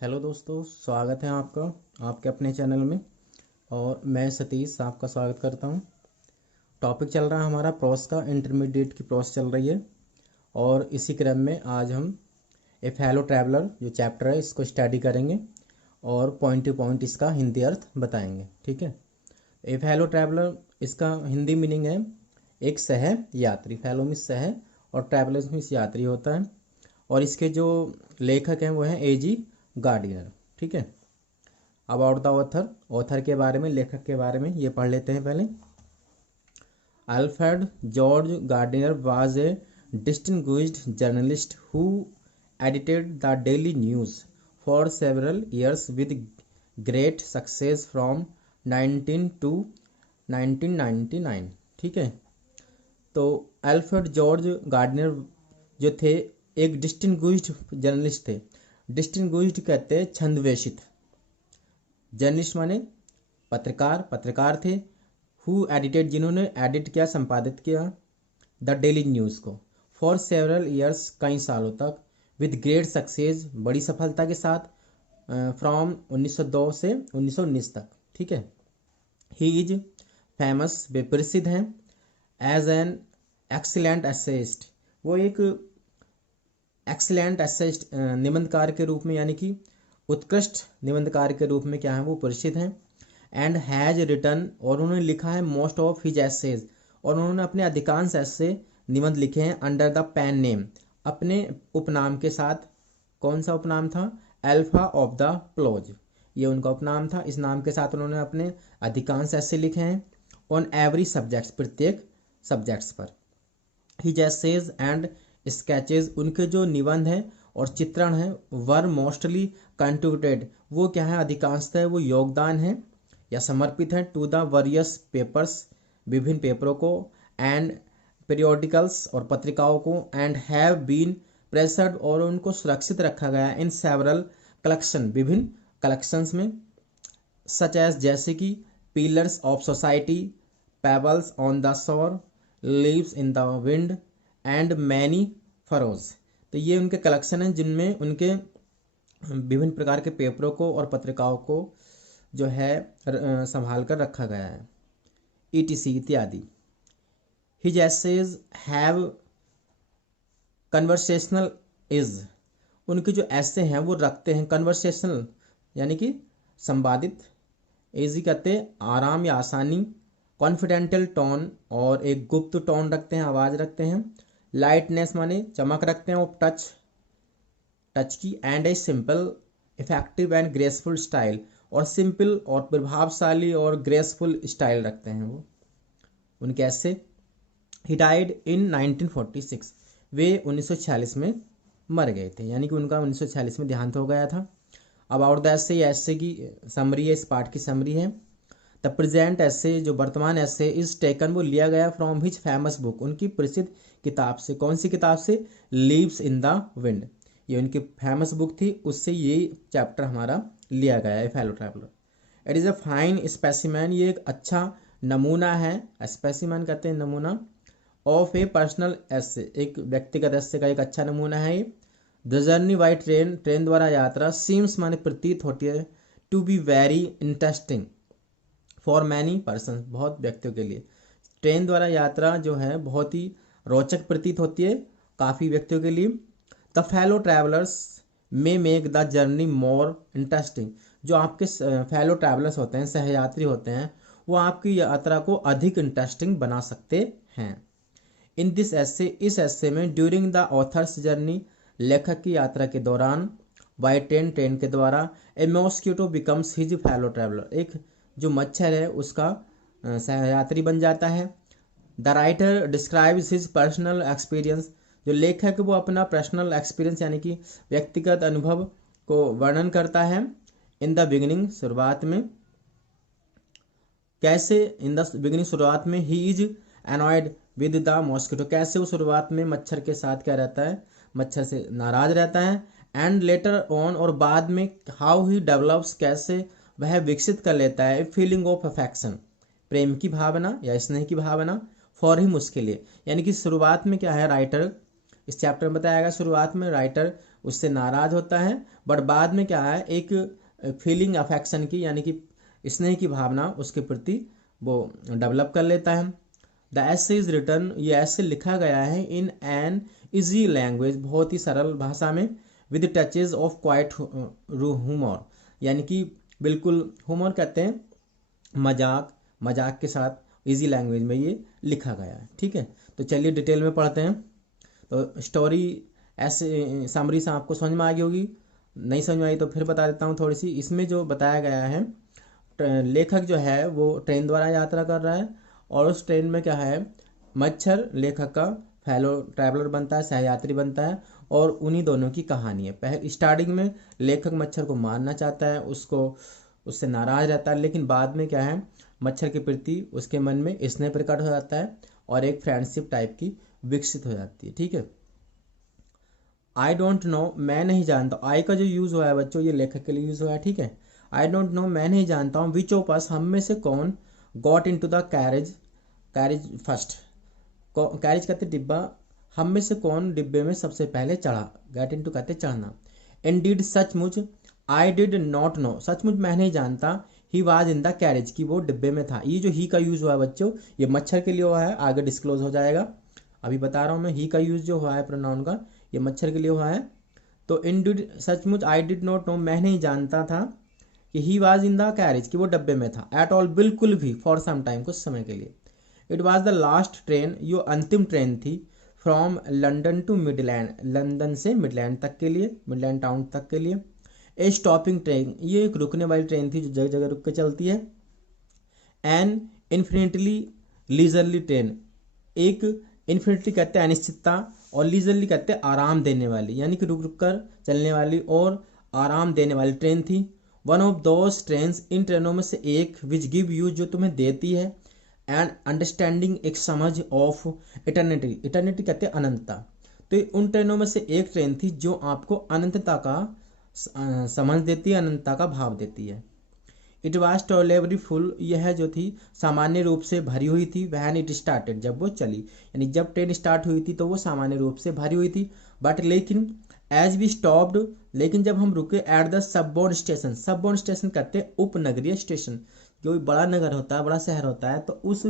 Hello दोस्तों, स्वागत है आपका आपके अपने चैनल में। और मैं सतीश आपका स्वागत करता हूं। टॉपिक चल रहा है हमारा प्रोस का, इंटरमीडिएट की प्रोस चल रही है। और इसी क्रम में आज हम ए फेलो ट्रैवलर जो चैप्टर है इसको स्टडी करेंगे और पॉइंट टू पॉइंट इसका हिंदी अर्थ बताएंगे। ठीक है। ए फेलो ट्रैवलर, इसका हिंदी मीनिंग है एक सह यात्री। फेलो में सह और ट्रैवलर्स में यात्री होता है। और इसके जो लेखक हैं वो हैं A.G. गार्डिनर। ठीक है। अबाउट द ऑथर, ऑथर के बारे में, लेखक के बारे में ये पढ़ लेते हैं पहले। Alfred George Gardiner was a distinguished journalist who edited the Daily News for several years with great success from 19 to 1999। ठीक है। तो अल्फ्रेड जॉर्ज गार्डिनर जो थे एक डिस्टिंग्विश्ड जर्नलिस्ट थे। डिस्टिंग्विश्ड कहते हैं छंदवेशित, जर्नलिस्ट माने पत्रकार, पत्रकार थे। हु एडिटेड, जिन्होंने एडिट किया, संपादित किया द डेली न्यूज़ को फॉर सेवरल ईयर्स, कई सालों तक, विद ग्रेट सक्सेस, बड़ी सफलता के साथ, फ्रॉम 1902 से 1919 तक। ठीक है। ही इज फेमस, वे प्रसिद्ध हैं, एज एन एक्सीलेंट एसेइस्ट, वो एक एक्सीलेंट एसेइस्ट निबंधकार के रूप में, यानी कि उत्कृष्ट निबंधकार के रूप में क्या है वो प्रसिद्ध हैं। एंड हैज रिटन, और उन्होंने लिखा है मोस्ट ऑफ हिज एसेज, और उन्होंने अपने अधिकांश ऐसे निबंध लिखे हैं अंडर द पेन नेम, अपने उपनाम के साथ। कौन सा उपनाम था? अल्फा ऑफ द प्लोज, ये उनका उपनाम था। इस नाम के साथ उन्होंने अपने अधिकांश ऐसे लिखे हैं ऑन एवरी सब्जेक्ट्स, प्रत्येक सब्जेक्ट्स पर। हिज एसेज एंड स्केचेज, उनके जो निबंध हैं और चित्रण हैं, वर मोस्टली कंट्रीब्यूटेड, वो क्या है अधिकांशतः वो योगदान है या समर्पित है टू द वरियस पेपर्स, विभिन्न पेपरों को, एंड पीरियोडिकल्स और पत्रिकाओं को, एंड हैव बीन प्रेसर्ड, और उनको सुरक्षित रखा गया इन सेवरल कलेक्शन, विभिन्न कलेक्शंस में, सच एज, जैसे कि Pillars of Society, Pebbles on the Shore, Leaves in the Wind and Many Furrows. तो ये उनके कलेक्शन हैं जिनमें उनके विभिन्न प्रकार के पेपरों को और पत्रिकाओं को जो है संभाल कर रखा गया है, ETC इत्यादि। His essays have conversational ease, उनके जो ऐसे हैं वो रखते हैं कन्वर्सेशनल, यानी कि संवादित, इजी कहते हैं आराम या आसानी, कॉन्फिडेंटल टोन, और एक गुप्त टोन रखते हैं, आवाज़ रखते हैं। लाइटनेस माने चमक रखते हैं, और टच की, and a simple effective and graceful style, और सिंपल और प्रभावशाली और ग्रेसफुल स्टाइल रखते हैं वो उनके ऐसे। ही डाइड इन 1946, वे 1946 में मर गए थे, यानी कि उनका 1946 में देहांत हो गया था। अबाउट द ऐसे, ऐसे की समरी है, इस पार्ट की समरी है। द प्रेजेंट ऐसे, जो वर्तमान ऐसे, इज टेकन, वो लिया गया फ्रॉम हिज फेमस बुक, उनकी प्रसिद्ध किताब से। कौन सी किताब से? लीव्स इन द विंड, ये उनकी फेमस बुक थी, उससे ये चैप्टर हमारा लिया गया है, fellow traveller. It is a fine specimen, ये एक अच्छा नमूना है, स्पेसिमैन कहते हैं नमूना, ऑफ ए पर्सनल ऐसे, एक व्यक्तिगत ऐसे का एक अच्छा नमूना है ये। The journey by train, train द्वारा यात्रा, सीम्स माने प्रतीत होती है, to be very interesting for many person, बहुत व्यक्तियों के लिए ट्रेन द्वारा यात्रा जो है बहुत ही रोचक प्रतीत होती है काफ़ी व्यक्तियों के लिए। The fellow travellers may make the journey more interesting, जो आपके फेलो ट्रैवलर्स होते हैं, सहयात्री होते हैं, वो आपकी यात्रा को अधिक इंटरेस्टिंग बना सकते हैं। इन दिस ऐसे, इस ऐसे में, ड्यूरिंग द ऑथर्स जर्नी, लेखक की यात्रा के दौरान, बाय ट्रेन, ट्रेन के द्वारा, a mosquito becomes his fellow traveller, एक जो मच्छर है उसका सहयात्री बन जाता है। The writer describes his personal experience, जो लेखक वो अपना पर्सनल एक्सपीरियंस यानी कि व्यक्तिगत अनुभव को वर्णन करता है। इन द बिगिनिंग, शुरुआत में, कैसे? इन द बिगिनिंग, शुरुआत में, he is annoyed with the mosquito, कैसे वो शुरुआत में मच्छर के साथ क्या रहता है, मच्छर से नाराज रहता है। एंड लेटर ऑन, और बाद में, हाउ ही डेवलप्स, कैसे वह विकसित कर लेता है, फीलिंग ऑफ अफेक्शन, प्रेम की भावना या स्नेह की भावना, फॉर हिम, उसके लिए। यानी कि शुरुआत में क्या है, राइटर इस चैप्टर में बताया गया, शुरुआत में राइटर उससे नाराज होता है, बट बाद में क्या है, एक फीलिंग अफेक्शन की यानी कि स्नेह की भावना उसके प्रति वो डेवलप कर लेता है। द एसे इज रिटर्न, ये ऐसे लिखा गया है इन एन इजी लैंग्वेज, बहुत ही सरल भाषा में, with touches of quite humour, यानी कि बिल्कुल ह्यूमर कहते हैं मजाक, मजाक के साथ इजी लैंग्वेज में ये लिखा गया है। ठीक है, तो चलिए डिटेल में पढ़ते हैं। तो स्टोरी ऐसे समरी से आपको समझ में आ गई होगी, नहीं समझ में आई तो फिर बता देता हूँ थोड़ी सी। इसमें जो बताया गया है, लेखक जो है वो ट्रेन द्वारा यात्रा कर रहा है, और उस ट्रेन में क्या है, मच्छर लेखक का फेलो ट्रैवलर बनता है, सहयात्री बनता है, और उन्हीं दोनों की कहानी है। पहले स्टार्टिंग में लेखक मच्छर को मारना चाहता है, उसको उससे नाराज रहता है, लेकिन बाद में क्या है, मच्छर के प्रति उसके मन में स्नेह प्रकट हो जाता है और एक फ्रेंडशिप टाइप की विकसित हो जाती है। ठीक है, आई डोंट नो, मैं नहीं जानता, आई का जो यूज़ हुआ है बच्चों ये लेखक के लिए यूज़ हुआ है। ठीक है, आई डोंट नो, मैं नहीं जानता हूँ, विच ऑफ अस, हम में से कौन, got into the carriage, carriage first, carriage कहते डिब्बा, हम में से कौन डिब्बे में सबसे पहले चढ़ा, गेट इन टू कहते चढ़ना। इंडीड सचमुच, आई डिड नॉट नो, सचमुच मैं नहीं जानता, he was in the carriage, की वो डिब्बे में था। ये जो ही का यूज़ हुआ है बच्चों, ये मच्छर के लिए हुआ है, आगे डिस्क्लोज हो जाएगा, अभी बता रहा हूँ मैं। ही का यूज़ जो हुआ है प्रोनाउन का, ये मच्छर के लिए हुआ है। तो इंडीड सचमुच, आई डिड नॉट नो, मैं नहीं जानता था कि he was in the carriage, कि वो डब्बे में था, एट ऑल, बिल्कुल भी, फॉर सम टाइम, कुछ समय के लिए। It was the last train, ये अंतिम ट्रेन थी, from London to Midland, London से मिडलैंड तक के लिए, मिडलैंड टाउन तक के लिए। ए स्टॉपिंग ट्रेन, ये एक रुकने वाली ट्रेन थी जो जगह जगह रुक के चलती है। एन इन्फिनिटली लीजरली ट्रेन, एक इन्फिनिटली कहते हैं अनिश्चितता, और लीजरली कहते हैं आराम देने वाली, यानी कि रुक रुक कर चलने वाली और आराम देने वाली ट्रेन थी। वन ऑफ दोज ट्रेन, इन ट्रेनों में से एक, विच गिव यू, जो तुम्हें देती है, एंड अंडरस्टैंडिंग, एक समझ, ऑफ इटर्निटी, इटर्निटी कहते हैं अनंतता। तो उन ट्रेनों में से एक ट्रेन थी जो आपको अनंतता का समझ देती है, अनंतता का भाव देती है। इट वॉज टॉलेबली फुल, यह जो थी सामान्य रूप से भरी हुई थी, वैन इट स्टार्टेड, जब वो चली, यानी जब ट्रेन स्टार्ट हुई थी तो वो सामान्य रूप से भरी हुई थी। बट लेकिन, एज वी स्टॉप्ड, लेकिन जब हम रुके, एट द सबबोर्न स्टेशन, सबबोर्न स्टेशन कहते हैं उपनगरीय स्टेशन, जो बड़ा नगर होता है, बड़ा शहर होता है, तो उस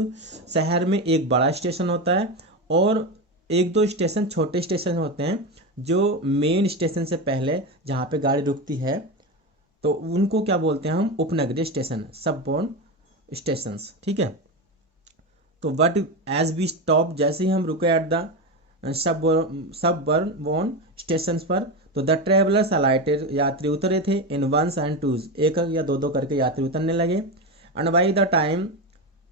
शहर में एक बड़ा स्टेशन होता है और एक दो स्टेशन छोटे स्टेशन होते हैं जो मेन स्टेशन से पहले जहाँ पे गाड़ी रुकती है, तो उनको क्या बोलते हैं हम, उपनगरीय स्टेशन, सबबोर्न स्टेशंस। ठीक है, तो वट एज वी स्टॉप, जैसे ही हम रुके एट द सबबोर्न स्टेशन पर, तो द ट्रेवलर्स अलाइटेड, यात्री उतरे थे, इन वंस एंड टूज, एक या दो दो करके यात्री उतरने लगे। And by the time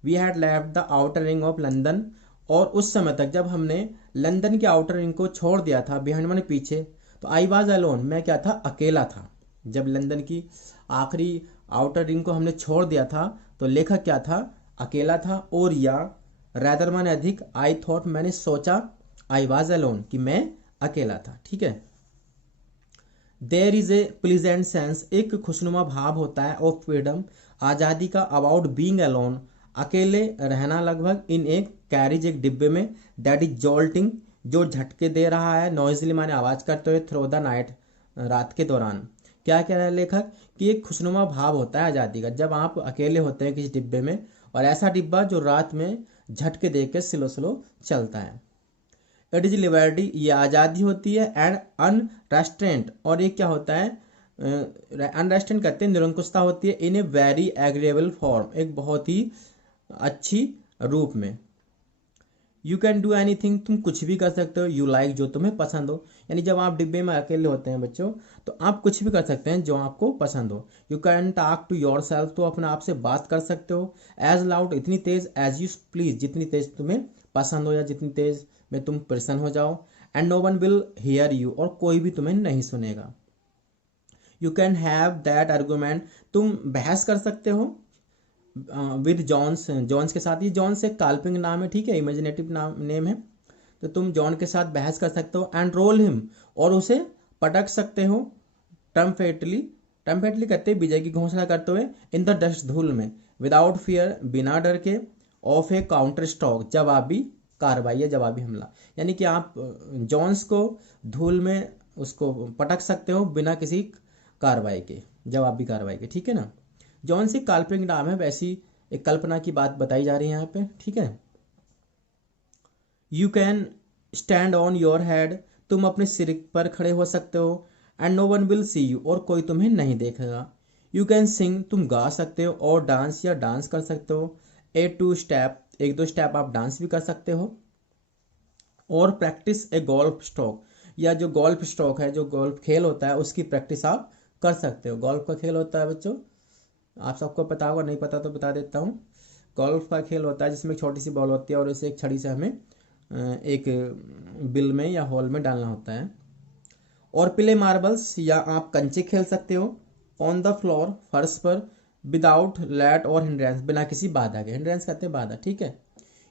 we had left the outer ring of London, और उस समय तक जब हमने लंदन के आउटर रिंग को छोड़ दिया था, बिहाइंड माने पीछे, तो आई वाज अलोन, मैं क्या था, अकेला था। जब लंदन की आखिरी आउटर रिंग को हमने छोड़ दिया था तो लेखक क्या था, अकेला था। और या रैदर माने अधिक, आई थॉट, मैंने सोचा, आई वाज अलोन, कि मैं अकेला था। ठीक है, there is a pleasant sense, एक खुशनुमा भाव होता है, ऑफ फ्रीडम, आज़ादी का, अबाउट बीइंग अलोन, अकेले रहना, लगभग, इन एक कैरिज, एक डिब्बे में, दैट इज जॉल्टिंग, जो झटके दे रहा है, नॉइजली माने आवाज करते हुए, थ्रू द नाइट, रात के दौरान। क्या कह रहा है लेखक, कि एक खुशनुमा भाव होता है आज़ादी का, जब आप अकेले होते हैं किसी डिब्बे में, और ऐसा डिब्बा जो रात में झटके दे के स्लो स्लो चलता है। इट इज लिबर्टी, ये आज़ादी होती है, एंड अनरेस्ट्रेंट, और ये क्या होता है, अनरेस्ट्रेंट कहते हैं निरंकुशता होती है, इन ए वेरी एग्रीएबल फॉर्म, एक बहुत ही अच्छी रूप में। यू कैन डू एनीथिंग, तुम कुछ भी कर सकते हो, यू लाइक, जो तुम्हें पसंद हो, यानी जब आप डिब्बे में अकेले होते हैं बच्चों, तो आप कुछ भी कर सकते हैं जो आपको पसंद हो। You can talk to yourself, तो अपने आप से बात कर सकते हो, एज लाउड, इतनी तेज, एज यू प्लीज, जितनी तेज तुम्हें पसंद हो या जितनी तेज में तुम प्रसन्न हो जाओ। And no one will hear you, और कोई भी तुम्हें नहीं सुनेगा। You can have that argument, तुम बहस कर सकते हो विद जॉन्स, जॉन्स के साथ, ये जॉन्स एक काल्पनिक नाम है, ठीक है, इमेजिनेटिव नाम नेम है, तो तुम जॉन के साथ बहस कर सकते हो। एंड रोल हिम, और उसे पटक सकते हो, ट्रम्पेटली, ट्रम्पेटली कहते हैं विजय की घोषणा करते हुए, इन द डस्ट, धूल में, विदाउट फियर, बिना डर के, ऑफ ए काउंटर स्ट्रोक, जवाबी कार्रवाई या जवाबी हमला, यानी कि आप जॉन्स को धूल में उसको पटक सकते हो बिना किसी कार्रवाई के, जवाबी कार्रवाई के, ठीक है ना। जौन सी काल्पनिक नाम है वैसी एक कल्पना की बात बताई जा रही है यहाँ पे, ठीक है। You can stand on your head, तुम अपने सिर पर खड़े हो सकते हो। And no one will see you, और कोई तुम्हें नहीं देखेगा। यू कैन सिंग, तुम गा सकते हो। और डांस, या डांस कर सकते हो। ए टू स्टेप, एक दो स्टेप आप डांस भी कर सकते हो। और प्रैक्टिस ए गोल्फ स्ट्रोक, या जो गोल्फ स्ट्रोक है, जो गोल्फ खेल होता है उसकी प्रैक्टिस आप कर सकते हो। गोल्फ का खेल होता है बच्चों, आप सबको पता होगा, नहीं पता तो बता देता हूँ। गोल्फ का खेल होता है जिसमें एक छोटी सी बॉल होती है और इसे एक छड़ी से हमें एक बिल में या हॉल में डालना होता है। और प्ले मार्बल्स, या आप कंचे खेल सकते हो। ऑन द फ्लोर, फर्श पर। विदाउट लेट और हिंड्रेंस, बिना किसी बाधा के, हिंड्रेंस कहते हैं बाधा, ठीक है।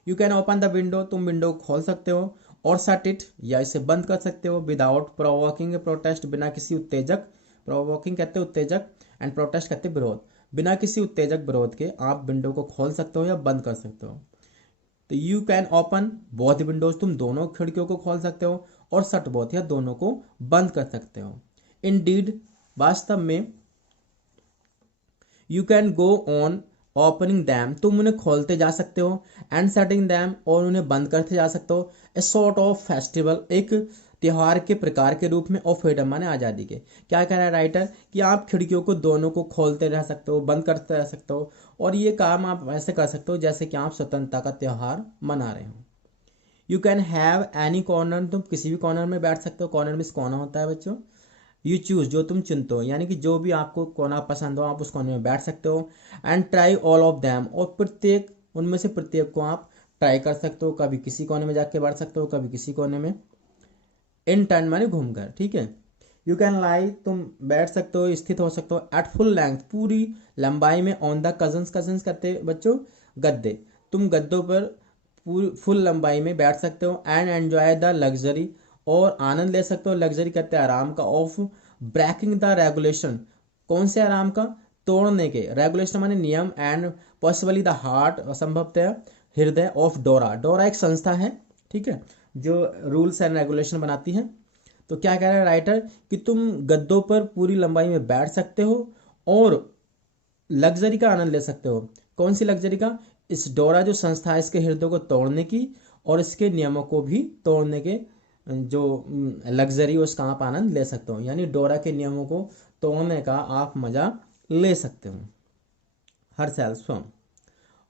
You can open the window, तुम विंडो को खोल सकते हो। और शट इट, या इसे बंद कर सकते हो। विदाउट प्रोवोकिंग प्रोटेस्ट, बिना किसी उत्तेजक, प्रोवोकिंग कहते हैं उत्तेजक, एंड प्रोटेस्ट कहते हैं विरोध, बिना किसी उत्तेजक विरोध के आप विंडो को खोल सकते हो या बंद कर सकते हो। तो you can open both Windows, तुम दोनों खिड़कियों को खोल सकते हो। और शट बोथ, या दोनों को बंद कर सकते हो। इंडीड, वास्तव में। You can go on opening them, तुम उन्हें खोलते जा सकते हो। एंड शटिंग दैम, और उन्हें बंद करते जा सकते हो। ए सॉर्ट ऑफ फेस्टिवल, एक त्योहार के प्रकार के रूप में। ऑफ फ्रीडम, माने आज़ादी के। क्या कह रहा है राइटर, कि आप खिड़कियों को दोनों को खोलते रह सकते हो, बंद करते रह सकते हो। और ये काम आप ऐसे कर सकते हो जैसे कि आप स्वतंत्रता का त्यौहार मना रहे हो। You can have any corner, तुम किसी भी कॉर्नर में बैठ सकते हो। कॉर्नर में कोना होता है बच्चों। यू चूज, जो तुम चुनते हो, यानी कि जो भी आपको कोना पसंद हो आप उस कोने में बैठ सकते हो। And try all of them, और प्रत्येक उनमें से प्रत्येक को आप ट्राई कर सकते हो। कभी किसी कोने में जाके बैठ सकते हो, कभी किसी कोने में। इन टर्न माने घूमकर, ठीक है। यू कैन लाई, तुम बैठ सकते हो, स्थित हो सकते हो। एट फुल लेंथ, पूरी लंबाई में। ऑन द कजन्स, कजन्स करते बच्चों गद्दे, तुम गद्दों पर पूरी फुल लंबाई में बैठ सकते हो। एंड एंजॉय द लग्जरी, और आनंद ले सकते हो। लग्जरी कहते हैं आराम का। ऑफ ब्रेकिंग द रेगुलेशन, कौन से आराम का, तोड़ने के। रेगुलेशन माने नियम। एंड पॉसिबली द हार्ट, असंभवतः हृदय। ऑफ डोरा, डोरा एक संस्था है, ठीक है, जो रूल्स एंड रेगुलेशन बनाती है। तो क्या कह रहा है राइटर, कि तुम गद्दों पर पूरी लंबाई में बैठ सकते हो और लग्जरी का आनंद ले सकते हो। कौन सी लग्जरी का, इस डोरा जो संस्था है इसके हृदय को तोड़ने की और इसके नियमों को भी तोड़ने के, जो लग्जरी उसका आप आनंद ले सकते हो। यानी डोरा के नियमों को तोड़ने का आप मजा ले सकते हो। हर सेल्स फ्रॉम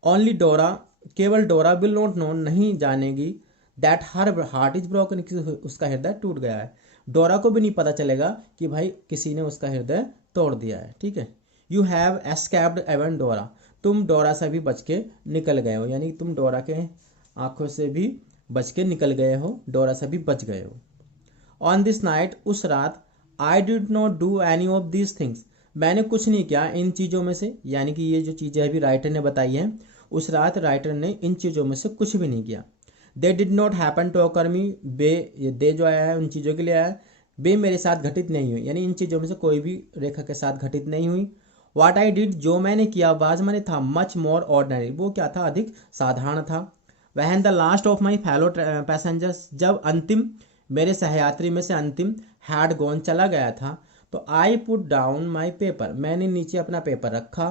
ओनली डोरा, केवल डोरा विल नॉट नो, नहीं जानेगी। That her heart is broken, उसका हृदय टूट गया है। डोरा को भी नहीं पता चलेगा कि भाई किसी ने उसका हृदय तोड़ दिया है, ठीक है। यू हैव एस्केप्ड एवन डोरा, तुम डोरा से भी बच के निकल गए हो, यानी तुम डोरा के आंखों से भी बच के निकल गए हो, डोरा से भी बच गए हो। ऑन दिस नाइट, उस रात। I did not do any of these things, मैंने कुछ नहीं किया इन चीज़ों में से, यानी कि ये जो चीज़ें अभी राइटर ने बताई हैं, उस रात राइटर ने इन चीज़ों में से कुछ भी नहीं किया। They did not happen to occur me, बे, ये दे जो आया है उन चीज़ों के लिए आया है। बे मेरे साथ घटित नहीं हुई, यानी इन चीज़ों में से कोई भी रेखा के साथ घटित नहीं हुई। वाट आई डिड, जो मैंने किया, बाज मैंने था, मच मोर ऑर्डनरी, वो क्या था, अधिक साधारण था। वहन the last of my fellow passengers, जब अंतिम मेरे सहयात्री में से अंतिम हैड गॉन चला गया था, तो I put down my paper, मैंने नीचे अपना पेपर रखा।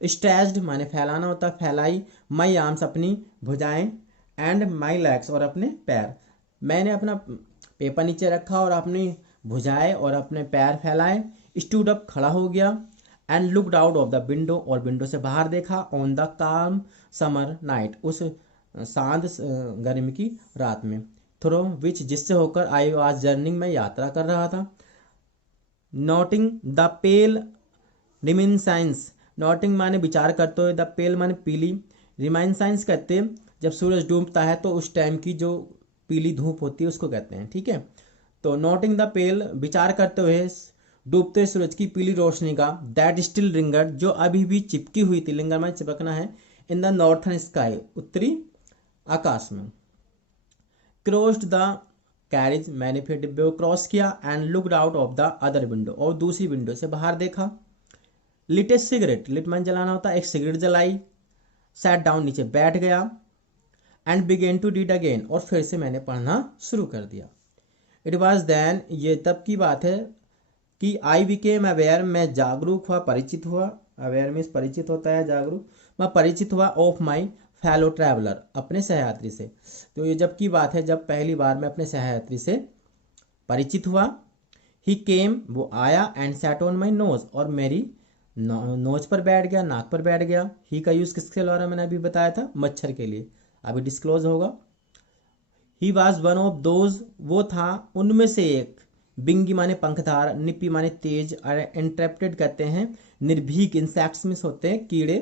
स्ट्रेच्ड माने फैलाना होता, फैलाई। माई आर्म्स, अपनी भुजाएं। एंड माई लेग्स, और अपने पैर। मैंने अपना पेपर नीचे रखा और अपनी भुजाएं और अपने पैर फैलाए। स्टूड अप, खड़ा हो गया। And looked out of the window, और विंडो से बाहर देखा। ऑन द काम समर नाइट, उस शांत गर्मी की रात में। थ्रो विच, जिससे होकर आई वाज जर्निंग, में यात्रा कर रहा था। नोटिंग द पेल रिमिनसाइंस, नोटिंग माने विचार करते हुए, द पेल माने पीली, रिमाइनसाइंस कहते हैं जब सूरज डूबता है तो उस टाइम की जो पीली धूप होती है उसको कहते हैं, ठीक है। तो नोटिंग द पेल, विचार करते हुए डूबते सूरज की पीली रोशनी का। दैट स्टिल लिंगर, जो अभी भी चिपकी हुई थी, लिंगर में चिपकना है। इन द नॉर्थन स्काई, उत्तरी आकाश में। क्रॉस्ड द कैरिज, मैंने फिर डिब्बे को क्रॉस किया। And looked out of the other window, और दूसरी विंडो से बाहर देखा। लिट ए सिगरेट, लिट मन जलाना होता है, एक सिगरेट जलाई। सैट डाउन, नीचे बैठ गया। And begin to read again, और फिर से मैंने पढ़ना शुरू कर दिया। इट वॉज देन, ये तब की बात है कि आई बिकेम अवेयर, मैं जागरूक हुआ, परिचित हुआ। अवेयर मीन्स परिचित होता है, जागरूक। मैं परिचित हुआ ऑफ माई फेलो ट्रैवलर, अपने सहयात्री से। तो ये जब की बात है जब पहली बार मैं अपने सहयात्री से परिचित हुआ। ही केम, वो आया, and sat on my nose, और मेरी नोज पर बैठ गया, नाक पर बैठ गया। ही का यूज़ किसके द्वारा मैंने अभी बताया था, मच्छर के लिए, अभी डिस्क्लोज होगा। He was one of those, वो था उनमें से एक। बिंगी माने पंखधार, निपी माने तेज, और इंटरप्टेड कहते हैं निर्भीक, इंसेक्ट्स में होते हैं कीड़े।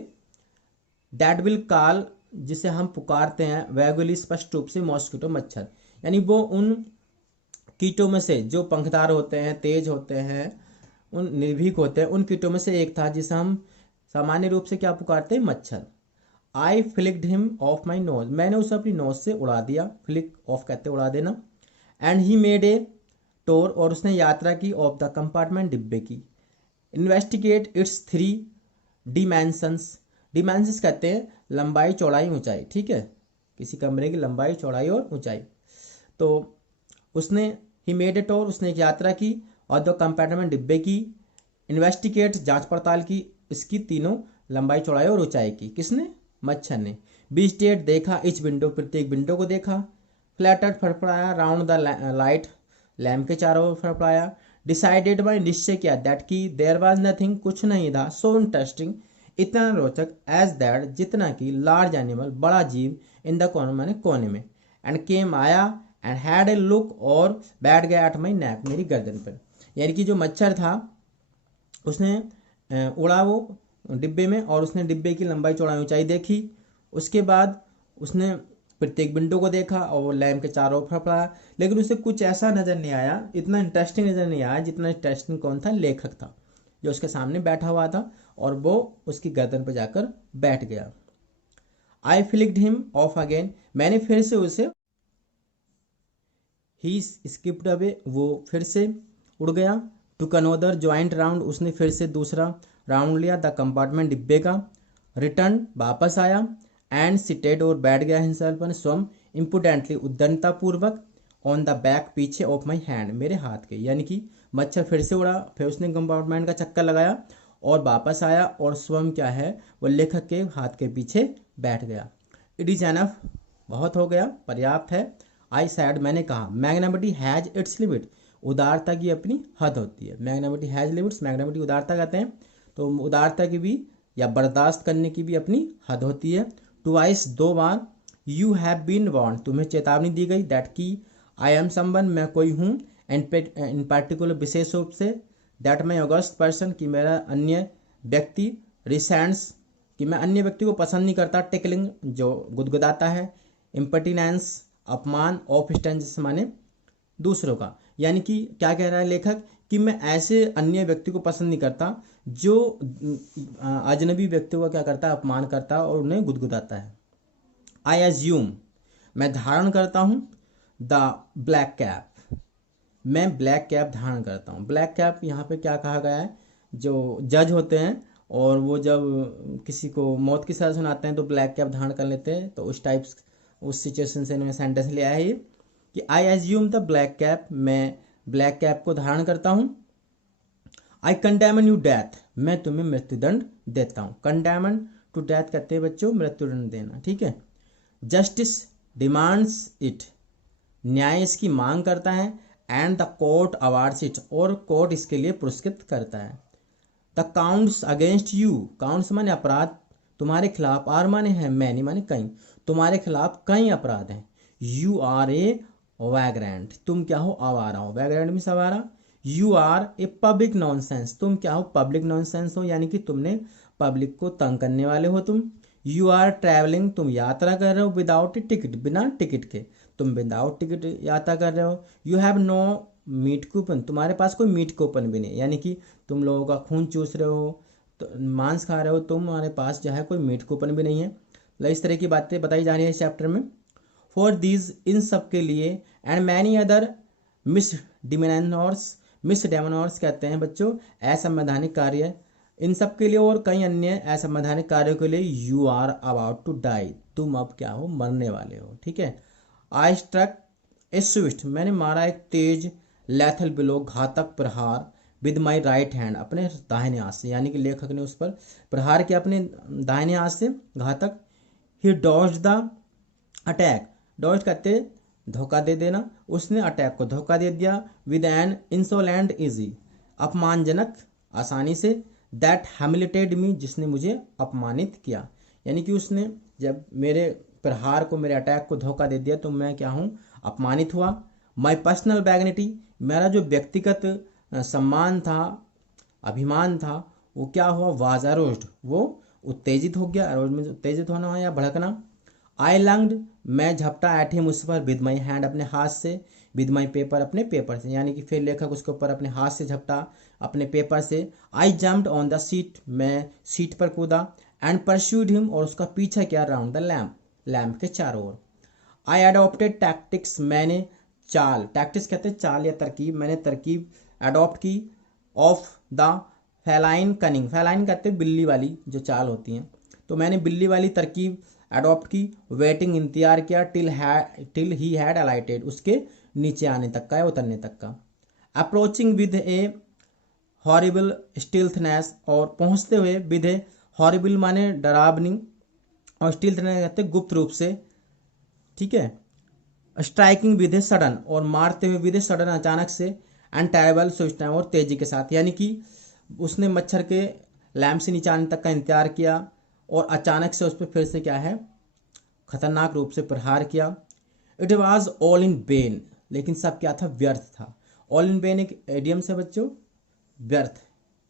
दैट विल कॉल, जिसे हम पुकारते हैं वैगुली, स्पष्ट रूप से मॉस्किटो, मच्छर। यानी वो उन कीटों में से जो पंखदार होते हैं, तेज होते हैं, उन निर्भीक होते हैं, उन कीटों में से एक था जिसे हम सामान्य रूप से क्या पुकारते हैं, मच्छर। I flicked him off my nose, मैंने उसे अपनी नोज से उड़ा दिया। फ्लिक ऑफ कहते हैं उड़ा देना। And he made a tour, और उसने यात्रा की, ऑफ द कंपार्टमेंट, डिब्बे की। Investigate it's three dimensions, dimensions कहते हैं लंबाई, चौड़ाई, ऊंचाई, ठीक है, किसी कमरे की लंबाई, चौड़ाई और ऊंचाई। तो उसने ही मेड ए टूर, उसने एक यात्रा की, और द कंपार्टमेंट, डिब्बे की। इन्वेस्टिगेट, जांच पड़ताल की, इसकी तीनों लंबाई, चौड़ाई और ऊंचाई की। किसने, मच्छर ने। विजिटेड, देखा, इच विंडो, प्रत्येक विंडो को देखा। फ्लैटर्ड, फड़फड़ाया, राउंड द लाइट, लैम्प के चारों ओर फड़फड़ाया। डिसाइडेड बाय, निश्चय किया, दैट की देयर वाज नथिंग, कुछ नहीं था, सो इंटरेस्टिंग, इतना रोचक, एज दैट, जितना कि लार्ज एनिमल, बड़ा जीव, इन द कॉर्नर, माने कोने में। एंड केम, आया, एंड हैड ए लुक, और बैठ गया एट माई नेक, मेरी गर्दन पर। यानी कि जो मच्छर था उसने उड़ा वो डिब्बे में, और उसने डिब्बे की लंबाई, चौड़ाई, ऊंचाई देखी। उसके बाद उसने प्रत्येक विंडो को देखा और वो लैम्प के चारों ओर फड़फड़ाया, लेकिन उसे कुछ ऐसा नज़र नहीं आया, इतना इंटरेस्टिंग नज़र नहीं आया जितना इंटरेस्टिंग कौन था, लेखक था जो उसके सामने बैठा हुआ था, और वो उसकी गर्दन पर जाकर बैठ गया। आई फ्लिक्ड हिम ऑफ अगेन, मैंने फिर से उसे, ही स्किप्ड अवे, वो फिर से उड़ गया। टू अनदर ज्वाइंट राउंड, उसने फिर से दूसरा राउंड लिया, द कंपार्टमेंट, डिब्बे का। रिटर्न, वापस आया। एंड सिटेड, और बैठ गया हिमसेल्फ, स्वयं, इम्पुडेंटली, उद्दंडता पूर्वक, ऑन द बैक, पीछे, ऑफ माई हैंड, मेरे हाथ के। यानी कि मच्छर फिर से उड़ा, फिर उसने कंपार्टमेंट का चक्कर लगाया और वापस आया, और स्वयं क्या है, वो लेखक के हाथ के पीछे बैठ गया। इट इज एनफ, बहुत हो गया, पर्याप्त है। आई सैड, मैंने कहा। मैग्नानिमिटी हैज इट्स लिमिट, उदारता की अपनी हद होती है। मैग्नानिमिटी हैज लिमिट्स, मैग्नानिमिटी उदारता कहते हैं, तो उदारता की भी या बर्दाश्त करने की भी अपनी हद होती है। ट्वाइस, दो बार। यू हैव बीन वार्न्ड, तुम्हें चेतावनी दी गई, दैट की आई एम समवन, मैं कोई हूँ, इन पार्टिकुलर, विशेष रूप से, दैट माई ऑगस्ट पर्सन, कि मेरा अन्य व्यक्ति, रिसेंट्स, कि मैं अन्य व्यक्ति को पसंद नहीं करता, टिकलिंग, जो गुदगुदाता है, इम्पर्टिनेंस, अपमान, ऑफ स्टैंड, माने दूसरों का। यानी कि क्या कह रहा है लेखक, कि मैं ऐसे अन्य व्यक्ति को पसंद नहीं करता जो अजनबी व्यक्तियों का क्या करता है, अपमान करता है और उन्हें गुदगुदाता है। आई एज्यूम, मैं धारण करता हूँ, द ब्लैक कैप, मैं ब्लैक कैप धारण करता हूँ। ब्लैक कैप यहाँ पे क्या कहा गया है, जो जज होते हैं और वो जब किसी को मौत की सज़ा सुनाते हैं तो ब्लैक कैप धारण कर लेते हैं, तो उस टाइप्स, उस सिचुएशन से इन्होंने सेंटेंस लिया है ये, कि I assume the black cap, मैं ब्लैक कैप को धारण करता हूँ। आई कंडेमन यू डेथ, मैं तुम्हें मृत्युदंड देता हूँ। कंडेमन टू डेथ कहते हैं बच्चों, मृत्युदंड देना, ठीक है। जस्टिस डिमांड्स इट, न्याय इसकी मांग करता है। And the court awards it, और कोर्ट इसके लिए पुरस्कृत करता है। The counts against you, counts माने अपराध, तुम्हारे खिलाफ, आर माने है, मैनी माने कई, तुम्हारे खिलाफ कई अपराध हैं। यू आर ए वैग्रेंट, तुम क्या हो, आवारा हो, वैग्रेंट मीन्स आवारा। You are a public nonsense, तुम क्या हो, पब्लिक नॉनसेंस हो, यानी कि तुमने पब्लिक को तंग करने वाले हो तुम। यू आर ट्रैवलिंग, तुम यात्रा कर रहे हो, विदाउट ए टिकट, बिना टिकट के, तुम विदाउट टिकट यात्रा कर रहे हो। You have no meat coupon, तुम्हारे पास कोई मीट कूपन भी नहीं, यानी कि तुम लोगों का खून चूस रहे हो, तो मांस खा रहे हो, तुम्हारे पास जो है कोई मीट कूपन भी नहीं है। मतलब इस तरह की बातें बताई जा रही है इस चैप्टर में। फॉर दीज, इन सब के लिए, एंड मैनी अदर मिसडेमनर्स कहते हैं बच्चों असंवैधानिक कार्य, इन सब के लिए और कई अन्य असंवैधानिक कार्यों के लिए, you are about to die, तुम अब क्या हो, मरने वाले हो, ठीक है। आई स्ट्रक ए स्विफ्ट, मैंने मारा एक तेज, लैथल बिलो, घातक प्रहार, विद माई राइट हैंड, अपने दाहिने हाथ से, यानी कि लेखक ने उस पर प्रहार किया अपने दाहिने हाथ से, घातक। ही डॉज्ड द अटैक, डॉज कहते धोखा दे देना, उसने अटैक को धोखा दे दिया। विद एन इंसोलेंट इजी, अपमानजनक, आसानी से। दैट हैमिलेटेड मी, जिसने मुझे अपमानित किया, यानी कि उसने जब मेरे प्रहार को, मेरे अटैक को धोखा दे दिया तो मैं क्या हूँ, अपमानित हुआ। माई पर्सनल वैग्निटी, मेरा जो व्यक्तिगत सम्मान था, अभिमान था, वो क्या हुआ, वाज अरोज्ड, वो उत्तेजित हो गया। अरोज में उत्तेजित होना या भड़कना। आई लंग्ड, मैं झपटा एट हिम, उस पर, विद माई हैंड, अपने हाथ से, विद माई पेपर, अपने पेपर से, यानी कि फिर लेखक उसके ऊपर अपने हाथ से झपटा, अपने पेपर से। आई जम्प्ड ऑन द सीट, मैं सीट पर कूदा। एंड परस्यूड हिम, और उसका पीछा किया, राउंड द लैम्प, लैम्प के चारों ओर। आई अडोप्टेड टैक्टिक्स, मैंने चाल, टैक्टिक्स कहते हैं चाल या तरकीब, मैंने तरकीब अडॉप्ट की। Of the feline cunning, feline कहते हैं बिल्ली वाली जो चाल होती हैं, तो मैंने बिल्ली वाली तरकीब अडॉप्ट की। वेटिंग, इंतजार किया। टिल ही हैड अलाइटेड, उसके नीचे आने तक का या उतरने तक का। अप्रोचिंग विद ए हॉरिबल स्टिल्थनेस, और पहुंचते हुए, विद ए हॉरिबल माने डरावनी, और स्टिल्थनेस कहते हैं गुप्त रूप से, ठीक है। स्ट्राइकिंग विद ए सडन, और मारते हुए, विद ए सडन, अचानक से। एंड टेरेबल स्विच टाइम, और तेजी के साथ, यानी कि उसने मच्छर के लैम्प से नीचे आने तक का इंतजार किया और अचानक से उस पर फिर से क्या है, खतरनाक रूप से प्रहार किया। It was all in Ben, लेकिन सब क्या था, व्यर्थ था। ऑल इन बेन एक एडियम से बच्चों, व्यर्थ,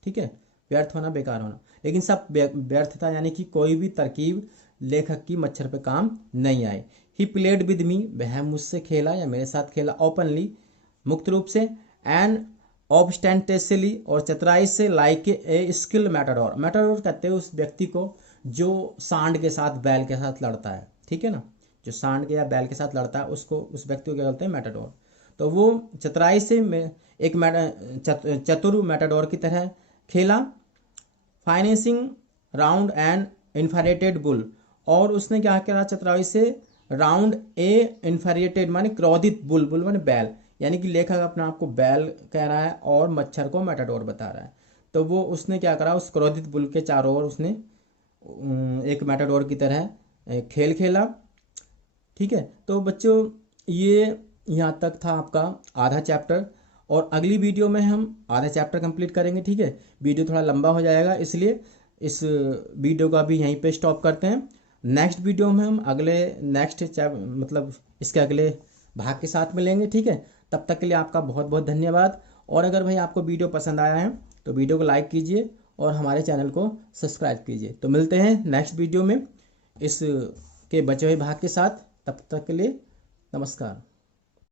ठीक है, व्यर्थ होना, बेकार होना, लेकिन सब व्यर्थ था, यानी कि कोई भी तरकीब लेखक की मच्छर पे काम नहीं आई। ही प्लेड विद मी, वह मुझसे खेला या मेरे साथ खेला। ओपनली, मुक्त रूप से। एंड ऑब्स्टेंटेसली, और चतुराई से। Like a skill Matador, Matador कहते हैं उस व्यक्ति को जो सांड के साथ, बैल के साथ लड़ता है, ठीक है ना, जो सांड के या बैल के साथ लड़ता है उसको, उस व्यक्ति को क्या बोलते हैं, मैटाडोर। तो वो चतुराई से एक चतुर मैटाडोर की तरह खेला। फाइनेंसिंग राउंड एंड इन्फेरेटेड बुल, और उसने क्या करा चतुराई से, राउंड ए इन्फेरेटेड माने क्रोधित, बुल, बुल माने बैल, यानी कि लेखक अपने आप को बैल कह रहा है और मच्छर को मैटाडोर बता रहा है। तो वो उसने क्या करा, उस क्रोधित बुल के चारों ओर उसने एक मैटाडोर की तरह खेल खेला, ठीक है। तो बच्चों ये यहाँ तक था आपका आधा चैप्टर, और अगली वीडियो में हम आधा चैप्टर कंप्लीट करेंगे, ठीक है। वीडियो थोड़ा लंबा हो जाएगा, इसलिए इस वीडियो को अभी यहीं पे स्टॉप करते हैं। नेक्स्ट वीडियो में हम अगले मतलब इसके अगले भाग के साथ मिलेंगे, ठीक है। तब तक के लिए आपका बहुत बहुत धन्यवाद। और अगर भाई आपको वीडियो पसंद आया है तो वीडियो को लाइक कीजिए और हमारे चैनल को सब्सक्राइब कीजिए। तो मिलते हैं नेक्स्ट वीडियो में इस के बचे हुए भाग के साथ, तब तक के लिए नमस्कार।